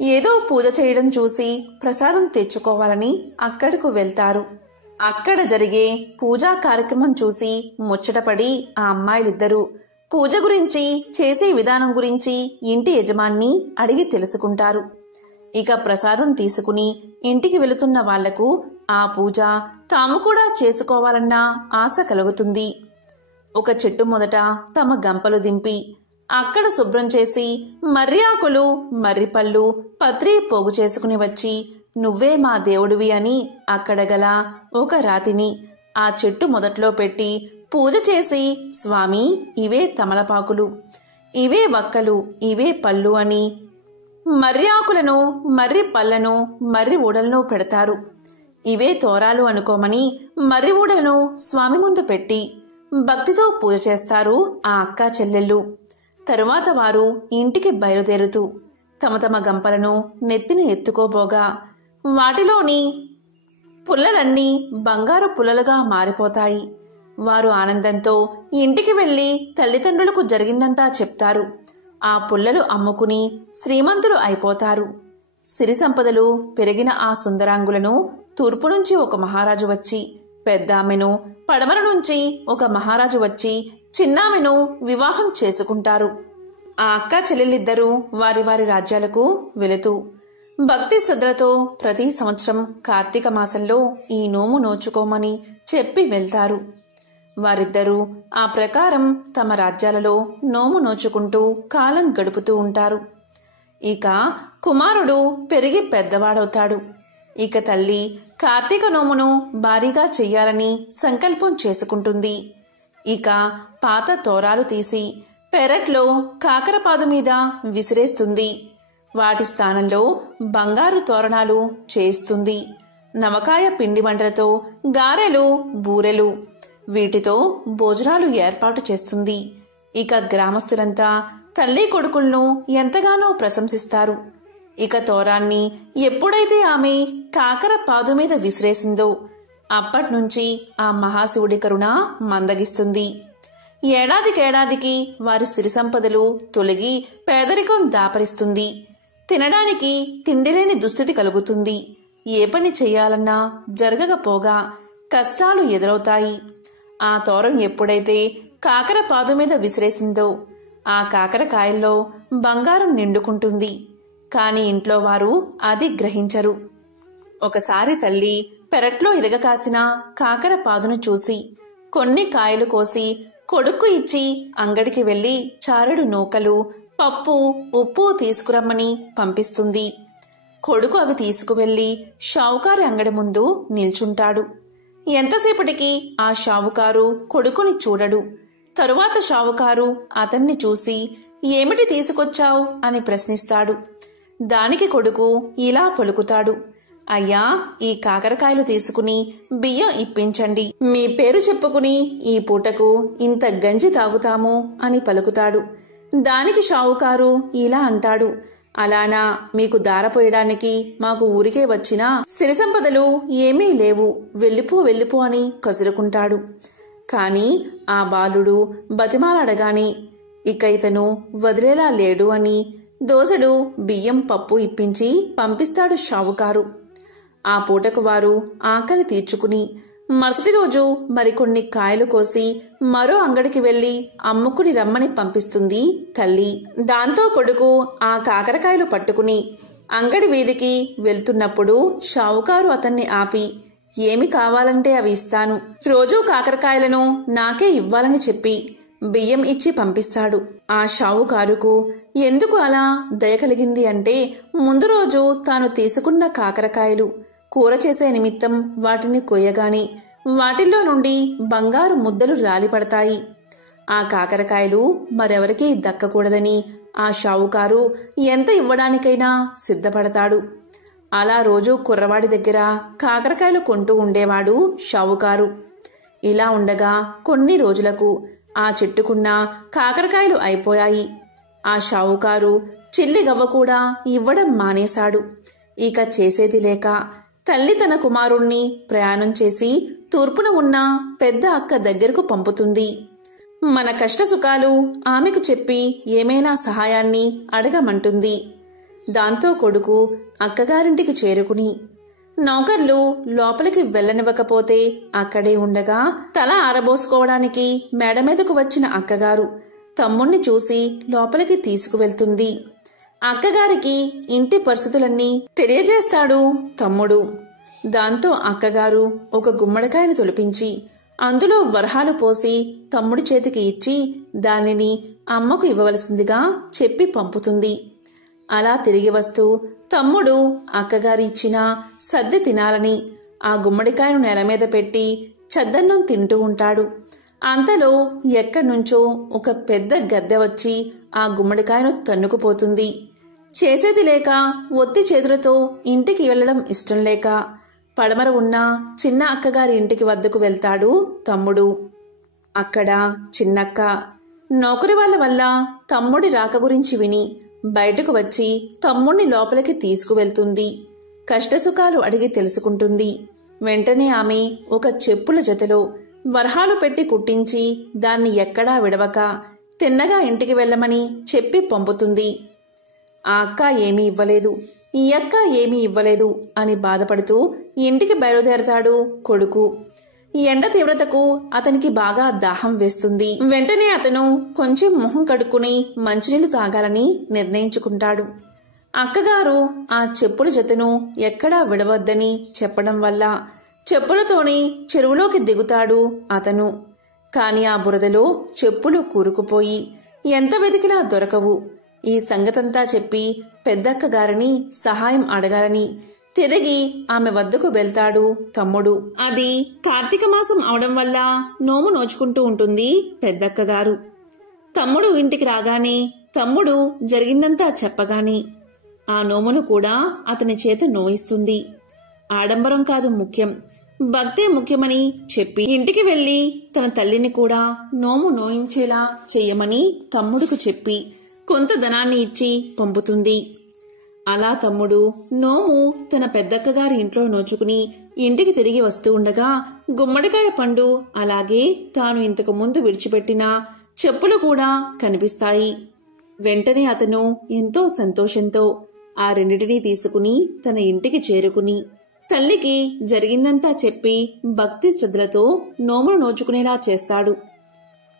ఏదో పూజ చేయడం చూసి ప్రసాదం తెచ్చుకోవాలని అక్కడకు వెళ్తారు. అక్కడ జరిగే పూజా కార్యక్రమం చూసి ముచ్చటపడి ఆ అమ్మాయిలిద్దరూ పూజ గురించి, చేసే విధానం గురించి ఇంటి యజమాన్ని అడిగి తెలుసుకుంటారు. ఇక ప్రసాదం తీసుకుని ఇంటికి వెళుతున్న వాళ్లకు ఆ పూజ తాము కూడా చేసుకోవాలన్న ఆశ కలుగుతుంది. ఒక చెట్టు మొదట తమ గంపలు దింపి అక్కడ శుభ్రం చేసి మర్రి ఆకులు, మర్రిపళ్ళు, పత్రి పోగు చేసుకుని వచ్చి నువ్వే మా దేవుడివి అని అక్కడ గల ఒక రాతిని ఆ చెట్టు మొదట్లో పెట్టి పూజ చేసి, స్వామి ఇవే తమలపాకులు, ఇవే వక్కలు, ఇవే పళ్ళు అని మర్రి ఆకులను, మర్రి పళ్లను మర్రి ఊడలను పెడతారు. ఇవే తోరాలు అనుకోమని మర్రి ఊడలను స్వామి ముందు పెట్టి భక్తితో పూజ చేస్తారు ఆ అక్కా చెల్లెళ్ళు. తరువాత వారు ఇంటికి బయలుదేరుతూ తమ తమ గంపలను నెత్తిన ఎత్తుకోబోగా వాటిలోని పుల్లలన్నీ బంగారు పుల్లలుగా మారిపోతాయి. వారు ఆనందంతో ఇంటికి వెళ్లి తల్లిదండ్రులకు జరిగిందంతా చెప్తారు. ఆ పుల్లలు అమ్ముకుని శ్రీమంతులు అయిపోతారు. సిరి సంపదలు పెరిగిన ఆ సుందరాంగులను తూర్పు నుంచి ఒక మహారాజు వచ్చి, పెద్దామెను పడమర నుంచి ఒక మహారాజు వచ్చి చిన్నామెను వివాహం చేసుకుంటారు. ఆ అక్కా చెల్లెలిద్దరూ వారి వారి రాజ్యాలకు వెళుతూ భక్తి శ్రద్ధలతో ప్రతి సంవత్సరం కార్తీక మాసంలో ఈ నోము నోచుకోమని చెప్పి వెళ్తారు. వారిద్దరూ ఆ ప్రకారం తమ రాజ్యాలలో నోము నోచుకుంటూ కాలం గడుపుతూ ఉంటారు. ఇక కుమారుడు పెరిగి పెద్దవాడవుతాడు. ఇక తల్లి కార్తీక నోమును భారీగా చెయ్యాలని సంకల్పం చేసుకుంటుంది. ఇక పాత తోరాలు తీసి పెరట్లో కాకరపాదు మీద విసిరేస్తుంది. వాటి స్థానంలో బంగారు తోరణాలు చేస్తుంది. నవకాయ పిండి వంటలతో గారెలు, బూరెలు వీటితో భోజనాలు ఏర్పాటు చేస్తుంది. ఇక గ్రామస్తులంతా తల్లి కొడుకులను ఎంతగానో ప్రశంసిస్తారు. ఇక తోరాన్ని ఎప్పుడైతే ఆమె కాకర పాదు మీద విసిరేసిందో అప్పట్నుంచి ఆ మహాశివుడి కరుణ మందగిస్తుంది. ఏడాదికేడాదికి వారి సిరి సంపదలు తొలగి పేదరికం దాపరిస్తుంది. తినడానికి తిండిలేని దుస్థితి కలుగుతుంది. ఏ పని చెయ్యాలన్నా జరగకపోగా కష్టాలు ఎదురవుతాయి. ఆ తోరం ఎప్పుడైతే కాకరపాదు మీద విసిరేసిందో ఆ కాకరకాయల్లో బంగారం నిండుకుంటుంది. కాని ఇంట్లో వారు అది గ్రహించరు. ఒకసారి తల్లి పెరట్లో ఇరగకాసిన కాకరపాదును చూసి కొన్ని కాయలు కోసి కొడుకు ఇచ్చి అంగడికి వెళ్లి చారెడు నూకలు, పప్పు, ఉప్పు తీసుకురమ్మని పంపిస్తుంది. కొడుకు అవి తీసుకువెళ్లి షావుకారి అంగడి ముందు నిల్చుంటాడు. ఎంతసేపటికి ఆ షావుకారు కొడుకుని చూడడు. తరువాత షావుకారు అతన్ని చూసి ఏమిటి తీసుకొచ్చావు అని ప్రశ్నిస్తాడు. దానికి కొడుకు ఇలా పలుకుతాడు, అయ్యా, ఈ కాకరకాయలు తీసుకుని బియ్యం ఇప్పించండి. మీ పేరు చెప్పుకుని ఈ పూటకు ఇంత గంజి తాగుతాము అని పలుకుతాడు. దానికి షావుకారు ఇలా అంటాడు, అలానా, మీకు దారపోయడానికి మాకు ఊరికే వచ్చినా సిరి సంపదలు ఏమీ లేవు, వెళ్ళిపో అని కసురుకుంటాడు. కాని ఆ బాలుడు బతిమాలడగాని ఇక ఇతను వదిలేలా లేడు అని దోసెడు బియ్యం, పప్పు ఇప్పించి పంపిస్తాడు షావుకారు. ఆ పూటకు వారు ఆకలి తీర్చుకుని మరుసటి రోజు మరికొన్ని కాయలు కోసి మరో అంగడికి వెళ్లి అమ్ముకుని రమ్మని పంపిస్తుంది తల్లి. దాంతో కొడుకు ఆ కాకరకాయలు పట్టుకుని అంగడి వీధికి వెళ్తున్నప్పుడు షావుకారు అతన్ని ఆపి, ఏమి కావాలంటే అవి ఇస్తాను, రోజూ కాకరకాయలను నాకే ఇవ్వాలని చెప్పి బియ్యం ఇచ్చి పంపిస్తాడు. ఆ షావుకారుకు ఎందుకు అలా దయ కలిగింది అంటే, ముందు రోజు తాను తీసుకున్న కాకరకాయలు కూర చేసే నిమిత్తం వాటిని కొయ్యగాని వాటిల్లో నుండి బంగారు ముద్దలు రాలిపడతాయి. ఆ కాకరకాయలు మరెవరికీ దక్కకూడదని ఆ షావుకారు ఎంత ఇవ్వడానికైనా సిద్ధపడతాడు. అలా రోజూ కుర్రవాడి దగ్గర కాకరకాయలు కొంటూ ఉండేవాడు షావుకారు. ఇలా ఉండగా కొన్ని రోజులకు ఆ చెట్టుకున్న కాకరకాయలు అయిపోయాయి. ఆ షావుకారు చిల్లిగవ్వ కూడా ఇవ్వడం మానేశాడు. ఇక చేసేది లేక తల్లి తన కుమారుణ్ణి ప్రయాణం చేసి తూర్పున ఉన్న పెద్ద అక్క దగ్గరకు పంపుతుంది. మన కష్టసుఖాలు ఆమెకు చెప్పి ఏమైనా సహాయాన్ని అడగమంటుంది. దాంతో కొడుకు అక్కగారింటికి చేరుకుని నౌకర్లు లోపలికి వెళ్లనివ్వకపోతే అక్కడే ఉండగా తల ఆరబోసుకోవడానికి మేడ మీదకు వచ్చిన అక్కగారు తమ్ముణ్ణి చూసి లోపలికి తీసుకువెళ్తుంది. అక్కగారికి ఇంటి పరిస్థితులన్నీ తెలియజేస్తాడు తమ్ముడు. దాంతో అక్కగారు ఒక గుమ్మడికాయను తొలిపించి అందులో వరహాలు పోసి తమ్ముడి చేతికి ఇచ్చి దానిని అమ్మకు ఇవ్వవలసిందిగా చెప్పి పంపుతుంది. అలా తిరిగి వస్తూ తమ్ముడు అక్కగారి ఇచ్చిన సద్ది తినాలని ఆ గుమ్మడికాయను నేల మీద పెట్టి చద్దన్నం తింటూ ఉంటాడు. అంతలో ఎక్కడ్నుంచో ఒక పెద్ద గద్దె వచ్చి ఆ గుమ్మడికాయను తన్నుకుపోతుంది. చేసేది లేక ఒత్తి చేతులతో ఇంటికి వెళ్లడం ఇష్టం లేక పడమర ఉన్న చిన్న అక్కగారి ఇంటికి వద్దకు వెళ్తాడు తమ్ముడు. అక్కడ చిన్నక్క నౌకరి వాళ్ళ వల్ల తమ్ముడి రాక గురించి విని బయటకు వచ్చి తమ్ముణ్ణి లోపలికి తీసుకువెళ్తుంది. కష్టసుఖాలు అడిగి తెలుసుకుంటుంది. వెంటనే ఆమె ఒక చెప్పుల జతలో వరహాలు పెట్టి కుట్టించి దాన్ని ఎక్కడా విడవక తిన్నగా ఇంటికి వెళ్ళమని చెప్పి పంపుతుంది. ఆ అక్క ఏమీ ఇవ్వలేదు, ఈ అక్క ఏమీ ఇవ్వలేదు అని బాధపడుతూ ఇంటికి బయలుదేరతాడు కొడుకు. ఎండ తీవ్రతకు అతనికి బాగా దాహం వేస్తుంది. వెంటనే అతను కొంచెం మొహం కడుక్కుని మంచినీళ్లు తాగాలని నిర్ణయించుకుంటాడు. అక్కగారు ఆ చెప్పుల జతను ఎక్కడా విడవద్దని చెప్పడం వల్ల చెప్పులతోనే చెరువులోకి దిగుతాడు అతను. కాని ఆ బురదలో చెప్పులు కూరుకుపోయి ఎంత వెతికినా దొరకవు. ఈ సంగతంతా చెప్పి పెద్దక్కగారిని సహాయం అడగాలని తిరిగి ఆమె వద్దకు వెళ్తాడు తమ్ముడు. అది కార్తీక మాసం అవడం వల్ల నోము నోచుకుంటూ ఉంటుంది పెద్దక్కగారు. తమ్ముడు ఇంటికి రాగానే తమ్ముడు జరిగిందంతా చెప్పగానే ఆ నోమును కూడా అతని చేత నోయిస్తుంది. ఆడంబరం కాదు ముఖ్యం, భక్తే ముఖ్యమని చెప్పి ఇంటికి వెళ్లి తన తల్లిని కూడా నోము నోయించేలా చెయ్యమని తమ్ముడుకు చెప్పి కొంత ధనాన్ని ఇచ్చి పంపుతుంది. అలా తమ్ముడు నోము తన పెద్దక్కగారి ఇంట్లో నోచుకుని ఇంటికి తిరిగి వస్తూ ఉండగా గుమ్మడికాయ పండు అలాగే తాను ఇంతకు ముందు విడిచిపెట్టిన చెప్పులు కూడా కనిపిస్తాయి. వెంటనే అతను ఎంతో సంతోషంతో ఆ రెండిటినీ తీసుకుని తన ఇంటికి చేరుకుని తల్లికి జరిగిందంతా చెప్పి భక్తి శ్రద్ధలతో నోములు నోచుకునేలా చేస్తాడు.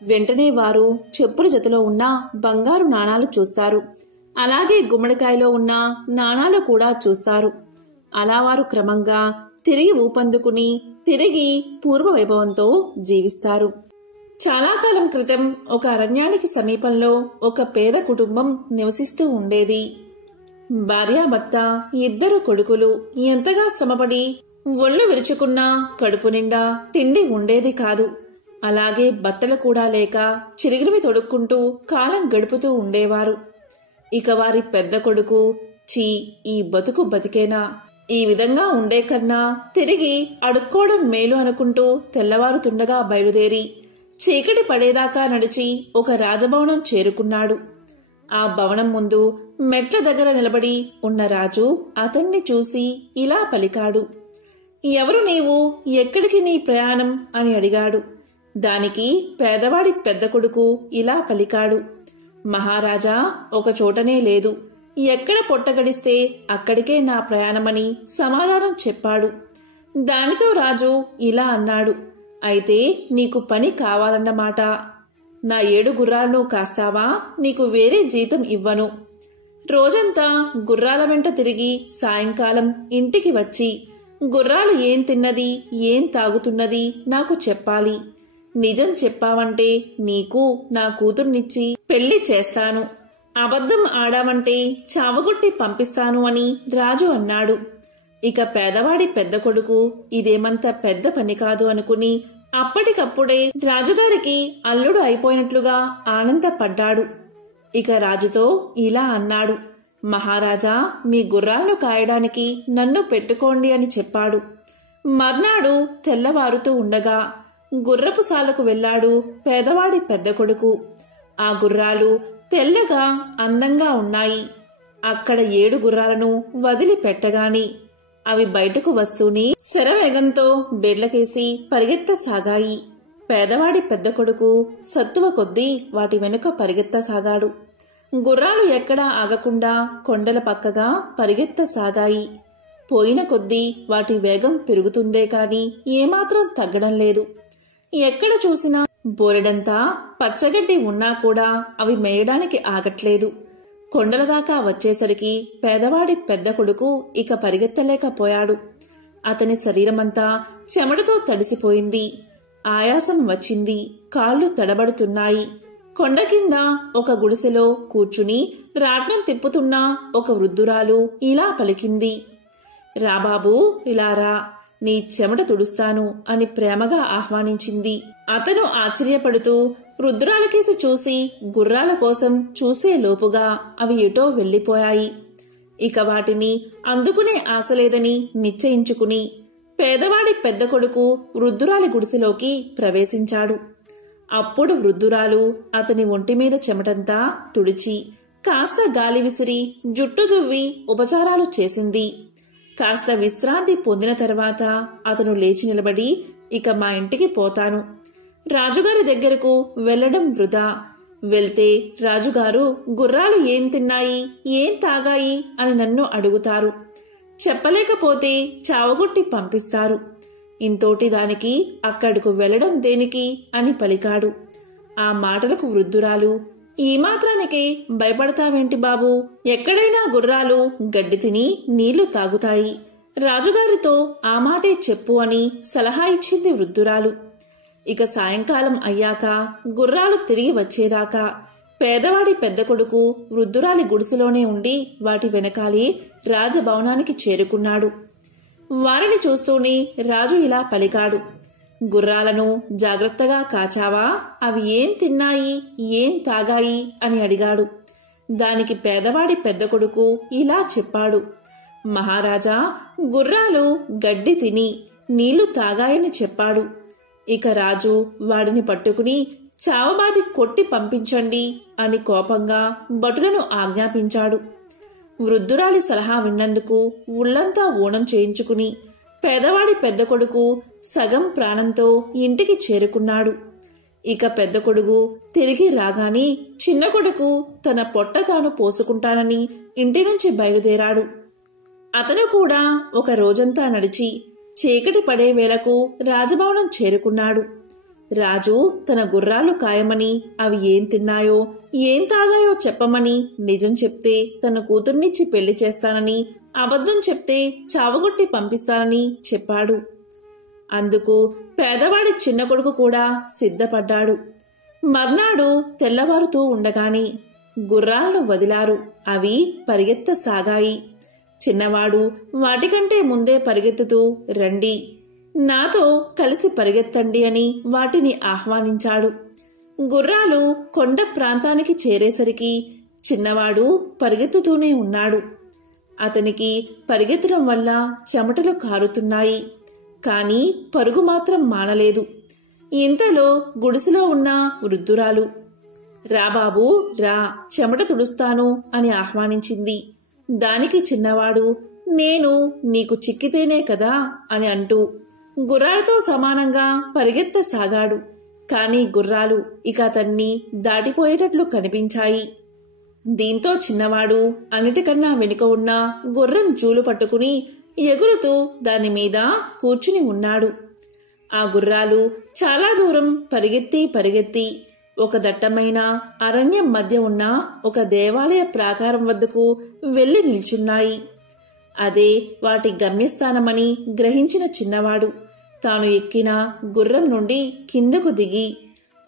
వెంటనే వారు చెప్పుల జతలో ఉన్న బంగారు నాణాలు చూస్తారు. అలాగే గుమ్మడికాయలో ఉన్న నాణాలు కూడా చూస్తారు. అలా వారు క్రమంగా తిరిగి ఊపందుకుని తిరిగి పూర్వ వైభవంతో జీవిస్తారు. చాలా కాలం క్రితం ఒక అరణ్యానికి సమీపంలో ఒక పేద కుటుంబం నివసిస్తూ ఉండేది. భార్యాభర్త, 2 కొడుకులు. ఎంతగా శ్రమపడి ఒళ్ళు విరుచుకున్నా కడుపు నిండా తిండి ఉండేది కాదు. అలాగే బట్టలు కూడా లేక చిరిగినవి తొడుక్కుంటూ కాలం గడుపుతూ ఉండేవారు. ఇక వారి పెద్ద కొడుకు, చీ, ఈ బతుకు బతికేనా, ఈ విధంగా ఉండే కన్నా తిరిగి అడుక్కోవడం మేలు అనుకుంటూ తెల్లవారుతుండగా బయలుదేరి చీకటి పడేదాకా నడిచి ఒక రాజభవనం చేరుకున్నాడు. ఆ భవనం ముందు మెట్ల దగ్గర నిలబడి ఉన్న రాజు అతన్ని చూసి ఇలా పలికాడు. ఎవరు నీవు, ఎక్కడికి నీ ప్రయాణం అని అడిగాడు. దానికి పేదవాడి పెద్ద కొడుకు ఇలా పలికాడు. మహారాజా, ఒక చోటనే లేదు, ఎక్కడ పొట్టగడిస్తే అక్కడికే నా ప్రయాణమని సమాధానం చెప్పాడు. దానితో రాజు ఇలా అన్నాడు. అయితే నీకు పని కావాలన్నమాట. నా 7 గుర్రాలను కాస్తావా? నీకు వేరే జీతం ఇవ్వను. రోజంతా గుర్రాల వెంట తిరిగి సాయంకాలం ఇంటికి వచ్చి గుర్రాలు ఏం తిన్నది, ఏం తాగుతున్నది నాకు చెప్పాలి. నిజం చెప్పావంటే నీకు నా కూతుర్నిచ్చి పెళ్లి చేస్తాను. అబద్ధం ఆడామంటే చావగొట్టి పంపిస్తాను అని రాజు అన్నాడు. ఇక పేదవాడి పెద్ద కొడుకు ఇదేమంత పెద్ద పని కాదు అనుకుని అప్పటికప్పుడే రాజుగారికి అల్లుడు అయిపోయినట్లుగా ఆనందపడ్డాడు. ఇక రాజుతో ఇలా అన్నాడు. మహారాజా, మీ గుర్రాలను కాయడానికి నన్ను పెట్టుకోండి అని చెప్పాడు. మర్నాడు తెల్లవారుతూ ఉండగా గుర్రపు సాలకు వెళ్లాడు పేదవాడి పెద్ద కొడుకు. ఆ గుర్రాలు తెల్లగా అందంగా ఉన్నాయి. అక్కడ 7 గుర్రాలను వదిలిపెట్టగాని అవి బయటకు వస్తూనే శరవేగంతో బెడ్లకేసి పరిగెత్తసాగాయి. పేదవాడి పెద్ద కొడుకు సత్తువ కొద్దీ వాటి వెనుక పరిగెత్తసాగాడు. గుర్రాలు ఎక్కడా ఆగకుండా కొండల పక్కగా పరిగెత్తసాగాయి. పోయిన కొద్దీ వాటి వేగం పెరుగుతుందే కాని ఏమాత్రం తగ్గడం లేదు. ఎక్కడ చూసినా బోరెడంతా పచ్చగడ్డి ఉన్నా కూడా అవి మేయడానికి ఆగట్లేదు. కొండల దాకా వచ్చేసరికి పేదవాడి పెద్ద కొడుకు ఇక పరిగెత్తలేకపోయాడు. అతని శరీరమంతా చెమటతో తడిసిపోయింది. ఆయాసం వచ్చింది. కాళ్ళు తడబడుతున్నాయి. కొండ కింద ఒక గుడిసెలో కూర్చుని రాట్నం తిప్పుతున్న ఒక వృద్ధురాలు ఇలా పలికింది. రాబాబూ, ఇలా రా, నీ చెమట తుడుస్తాను అని ప్రేమగా ఆహ్వానించింది. అతను ఆశ్చర్యపడుతూ వృద్ధురాలకేసి చూసి గుర్రాల కోసం చూసే లోపుగా అవి ఎటో వెళ్లిపోయాయి. ఇక వాటిని అందుకునే ఆశలేదని నిశ్చయించుకుని పేదవాడి పెద్ద కొడుకు వృద్ధురాలి గుడిసెలోకి ప్రవేశించాడు. అప్పుడు వృద్ధురాలు అతని ఒంటిమీద చెమటంతా తుడిచి కాస్త గాలి విసిరి జుట్టు దువ్వి ఉపచారాలు చేసింది. కాస్త విశ్రాంతి పొందిన తర్వాత అతను లేచి నిలబడి, ఇక మా ఇంటికి పోతాను. రాజుగారి దగ్గరకు వెళ్లడం వృధా. వెళ్తే రాజుగారు గుర్రాలు ఏం తిన్నాయి, ఏం తాగాయి అని నన్ను అడుగుతారు. చెప్పలేకపోతే చావగొట్టి పంపిస్తారు. ఇంతోటి దానికి అక్కడకు వెళ్లడం దేనికి అని పలికాడు. ఆ మాటలకు వృద్ధురాలు, ఈ మాత్రానికే భయపడతావేంటి బాబూ? ఎక్కడైనా గుర్రాలు గడ్డి తిని నీళ్లు తాగుతాయి. రాజుగారితో ఆ మాటే చెప్పు అని సలహా ఇచ్చింది వృద్ధురాలు. ఇక సాయంకాలం అయ్యాక గుర్రాలు తిరిగి వచ్చేదాకా పేదవాడి పెద్ద కొడుకు వృద్ధురాలి గుడిసెలోనే ఉండి వాటి వెనకాలే రాజభవనానికి చేరుకున్నాడు. వారిని చూస్తూనే రాజు ఇలా పలికాడు. గుర్రాలను జాగ్రత్తగా కాచావా? అవి ఏం తిన్నాయి, ఏం తాగాయి అని అడిగాడు. దానికి పేదవాడి పెద్ద కొడుకు ఇలా చెప్పాడు. మహారాజా, గుర్రాలు గడ్డి తిని నీళ్లు తాగాయని చెప్పాడు. ఇక రాజు వాడిని పట్టుకుని చావబాది కొట్టి పంపించండి అని కోపంగా భటులను ఆజ్ఞాపించాడు. వృద్ధురాలి సలహా విన్నందుకు ఉళ్లంతా ఊనం చేయించుకుని పేదవాడి పెద్ద కొడుకు సగం ప్రాణంతో ఇంటికి చేరుకున్నాడు. ఇక పెద్ద కొడుకు తిరిగి రాగానే చిన్న కొడుకు తన పొట్ట తాను పోసుకుంటానని ఇంటి నుంచి బయలుదేరాడు. అతను కూడా ఒక రోజంతా నడిచి చీకటి పడే వేళకు రాజభవనం చేరుకున్నాడు. రాజు తన గుర్రాలు కాయమని, అవి ఏం తిన్నాయో ఏం తాగాయో చెప్పమని, నిజం చెప్తే తన కూతుర్నిచ్చి పెళ్లి చేస్తానని, అబద్ధం చెప్తే చావగొట్టి పంపిస్తానని చెప్పాడు. అందుకు పేదవాడి చిన్న కొడుకు కూడా సిద్ధపడ్డాడు. మర్నాడు తెల్లవారుతూ ఉండగానే గుర్రాలను వదిలారు. అవి పరిగెత్తసాగాయి. చిన్నవాడు వాటికంటే ముందే పరిగెత్తుతూ, రండి, నాతో కలిసి పరిగెత్తండి అని వాటిని ఆహ్వానించాడు. గుర్రాలు కొండ ప్రాంతానికి చేరేసరికి చిన్నవాడు పరిగెత్తుతూనే ఉన్నాడు. అతనికి పరిగెత్తడం వల్ల చెమటలు కారుతున్నాయి. కాని పరుగు మాత్రం మానలేదు. ఇంతలో గుడిసెలో ఉన్న వృద్ధురాలు, రా బాబూ రా, చెమట తుడుస్తాను అని ఆహ్వానించింది. దానికి చిన్నవాడు, నేను నీకు చిక్కితేనే కదా అని అంటూ గుర్రాలతో సమానంగా పరిగెత్తసాగాడు. కాని గుర్రాలు ఇక అతన్ని దాటిపోయేటట్లు కనిపించాయి. దీంతో చిన్నవాడు అన్నిటికన్నా వెనుక ఉన్న గుర్రం జూలు పట్టుకుని ఎగురుతూ దానిమీద కూర్చుని ఉన్నాడు. ఆ గుర్రాలు చాలా దూరం పరిగెత్తి ఒక దట్టమైన అరణ్యం మధ్య ఉన్న ఒక దేవాలయ ప్రాకారం వద్దకు వెళ్లి నిల్చున్నాయి. అదే వాటి గమ్యస్థానమని గ్రహించిన చిన్నవాడు తాను ఎక్కిన గుర్రం నుండి కిందకు దిగి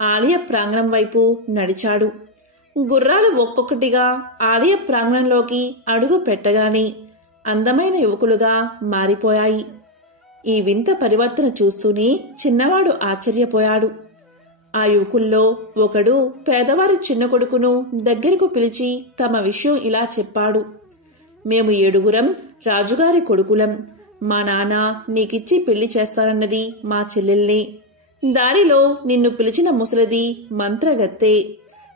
ఆలయ ప్రాంగణం వైపు నడిచాడు. గుర్రాలు ఒక్కొక్కటిగా ఆలయ ప్రాంగణంలోకి అడుగు పెట్టగానే అందమైన యువకులుగా మారిపోయాయి. ఈ వింత పరివర్తన చూస్తూనే చిన్నవాడు ఆశ్చర్యపోయాడు. ఆ యువకుల్లో ఒకడు పేదవారి చిన్న కొడుకును దగ్గరకు పిలిచి తమ విషయం ఇలా చెప్పాడు. మేము 7 రాజుగారి కొడుకులం. మా నాన్న నీకిచ్చి పెళ్లి చేస్తానన్నది మా చెల్లెల్నే. దారిలో నిన్ను పిలిచిన ముసలిది మంత్రగత్తె.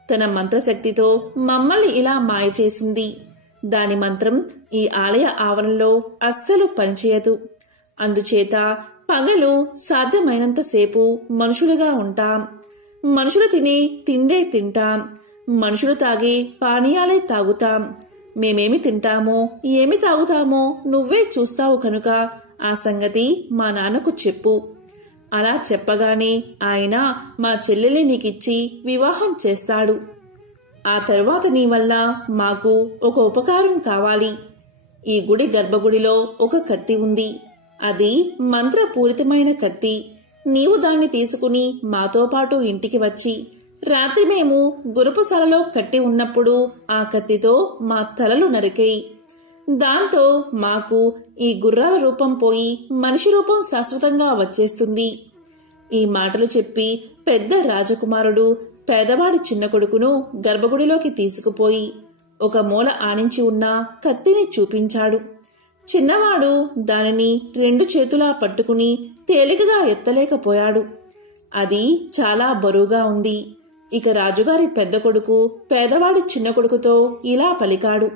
తన మంత్రశక్తితో మమ్మల్ని ఇలా మాయ చేసింది. దాని మంత్రం ఈ ఆలయ ఆవరణలో అస్సలు పనిచేయదు. అందుచేత పగలు సాధ్యమైనంతసేపు మనుషులుగా ఉంటాం. మనుషులు తినే తిండే తింటాం. మనుషులు తాగే పానీయాలే తాగుతాం. మేమేమి తింటామో ఏమి తాగుతామో నువ్వే చూస్తావు కనుక ఆ సంగతి మా నాన్నకు చెప్పు. అలా చెప్పగానే ఆయన మా చెల్లెల్ని నీకిచ్చి వివాహం చేస్తాడు. ఆ తరువాత నీ వల్ల మాకు ఒక ఉపకారం కావాలి. ఈ గుడి గర్భగుడిలో ఒక కత్తి ఉంది. అది మంత్రపూరితమైన కత్తి. నీవు దాన్ని తీసుకుని మాతో పాటు ఇంటికి వచ్చి రాత్రి మేము గురుపుశాలలో కట్టి ఉన్నప్పుడు ఆ కత్తితో మా తలలు నరికేయి. దాంతో మాకు ఈ గుర్రాల రూపం పోయి మనిషి రూపం శాశ్వతంగా వచ్చేస్తుంది. ఈ మాటలు చెప్పి పెద్ద రాజకుమారుడు పేదవాడి చిన్న కొడుకును గర్భగుడిలోకి తీసుకుపోయి ఒక మూల ఆనించి ఉన్న కత్తిని చూపించాడు. చిన్నవాడు దానిని 2 చేతులా పట్టుకుని తేలికగా ఎత్తలేకపోయాడు. అది చాలా బరువుగా ఉంది. ఇక రాజుగారి పెద్ద కొడుకు పేదవాడి చిన్న కొడుకుతో ఇలా పలికాడు.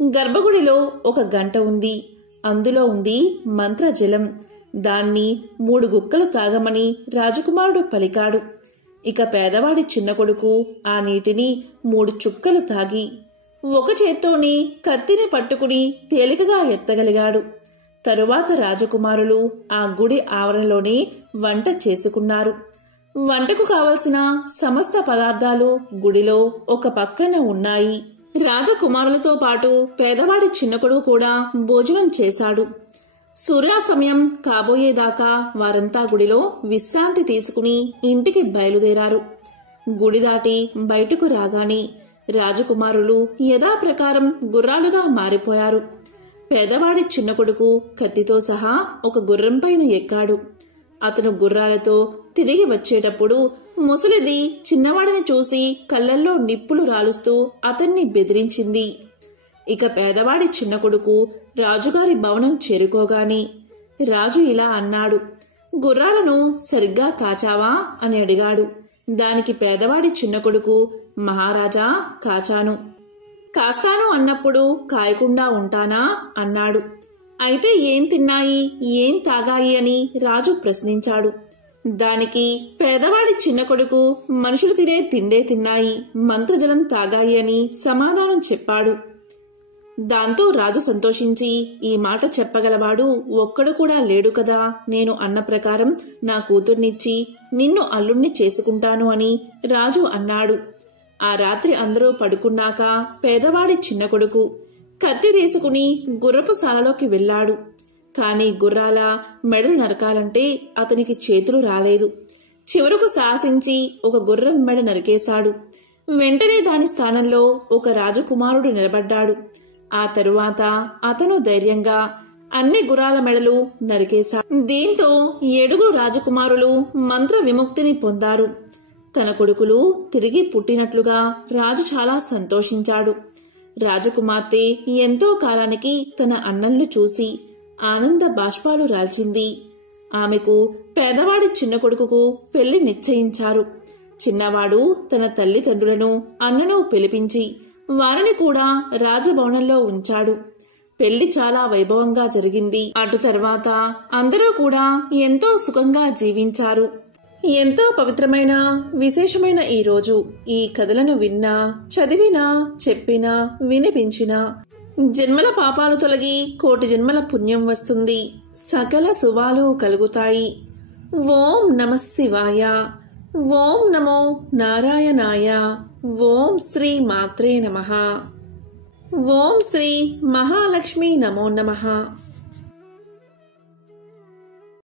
గర్భగుడిలో ఒక గంట ఉంది. అందులో ఉంది మంత్రజలం. దాన్ని 3 గుక్కలు తాగమని రాజకుమారుడు పలికాడు. ఇక పేదవాడి చిన్న కొడుకు ఆ నీటిని 3 చుక్కలు తాగి ఒక చేత్తోని కత్తిని పట్టుకుని తేలికగా ఎత్తగలిగాడు. తరువాత రాజకుమారులు ఆ గుడి ఆవరణలోనే వంట చేసుకున్నారు. వంటకు కావలసిన సమస్త పదార్థాలు గుడిలో ఒక పక్కన ఉన్నాయి. రాజకుమారులతో పాటు పేదవాడి చిన్న కొడుకు కూడా భోజనం చేశాడు. సూర్యాస్తమయం కాబోయేదాకా వారంతా గుడిలో విశ్రాంతి తీసుకుని ఇంటికి బయలుదేరారు. గుడి దాటి బయటకు రాగానే రాజకుమారులు యథాప్రకారం గుర్రాలుగా మారిపోయారు. పేదవాడి చిన్న కొడుకు కత్తితో సహా ఒక గుర్రంపైన ఎక్కాడు. అతను గుర్రాలతో తిరిగి వచ్చేటప్పుడు ముసలిది చిన్నవాడిని చూసి కళ్ళల్లో నిప్పులు రాలుస్తూ అతన్ని బెదిరించింది. ఇక పేదవాడి చిన్న కొడుకు రాజుగారి భవనం చేరుకోగానే రాజు ఇలా అన్నాడు. గుర్రాలను సరిగ్గా కాచావా అని అడిగాడు. దానికి పేదవాడి చిన్న కొడుకు, మహారాజా కాచాను. కాస్తాను అన్నప్పుడు కాయకుండా ఉంటానా అన్నాడు. అయితే ఏం తిన్నాయి ఏం తాగాయి అని రాజు ప్రశ్నించాడు. దానికి పేదవాడి చిన్న కొడుకు మనుషులు తినే తిండే తిన్నాయి, మంత్రజలం తాగాయి అని సమాధానం చెప్పాడు. దాంతో రాజు సంతోషించి, ఈ మాట చెప్పగలవాడు ఒక్కడు కూడా లేడు కదా, నేను అన్న ప్రకారం నా కూతుర్నిచ్చి నిన్ను అల్లుణ్ణి చేసుకుంటాను అని రాజు అన్నాడు. ఆ రాత్రి అందరూ పడుకున్నాక పేదవాడి చిన్న కొడుకు కత్తి తీసుకుని గుర్రపు శాలలోకి వెళ్ళాడు. కాని గుర్రాల మెడలు నరకాలంటే అతనికి చేతులు రాలేదు. చివరకు సాహసించి ఒక గుర్రం మెడ నరికేశాడు. వెంటనే దాని స్థానంలో ఒక రాజకుమారుడు నిలబడ్డాడు. ఆ తరువాత అతను ధైర్యంగా అన్ని గుర్రాల మెడలు నరికేశాడు. దీంతో 7 రాజకుమారులు మంత్ర విముక్తిని పొందారు. తన కొడుకులు తిరిగి పుట్టినట్లుగా రాజు చాలా సంతోషించాడు. రాజకుమార్తె ఎంతో కాలానికి తన అన్నల్ని చూసి ఆనంద బాష్పాలు రాల్చింది. ఆమెకు పేదవాడి చిన్న కొడుకుకు పెళ్లి నిశ్చయించారు. చిన్నవాడు తన తల్లిదండ్రులను అన్నను పిలిపించి వారిని కూడా రాజభవనంలో ఉంచాడు. పెళ్లి చాలా వైభవంగా జరిగింది. అటు తర్వాత అందరూ కూడా ఎంతో సుఖంగా జీవించారు. ఎంతో పవిత్రమైన విశేషమైన ఈ రోజు ఈ కథలను విన్నా, చదివినా, చెప్పినా, వినిపించినా జన్మల పాపాలు తొలగి కోటి జన్మల పుణ్యం వస్తుంది. సకల శుభాలు కలుగుతాయి. ఓం నమః శివాయ. ఓం నమో నారాయణాయ. ఓం శ్రీ మాత్రే నమః. ఓం శ్రీ మహాలక్ష్మీ నమో నమః.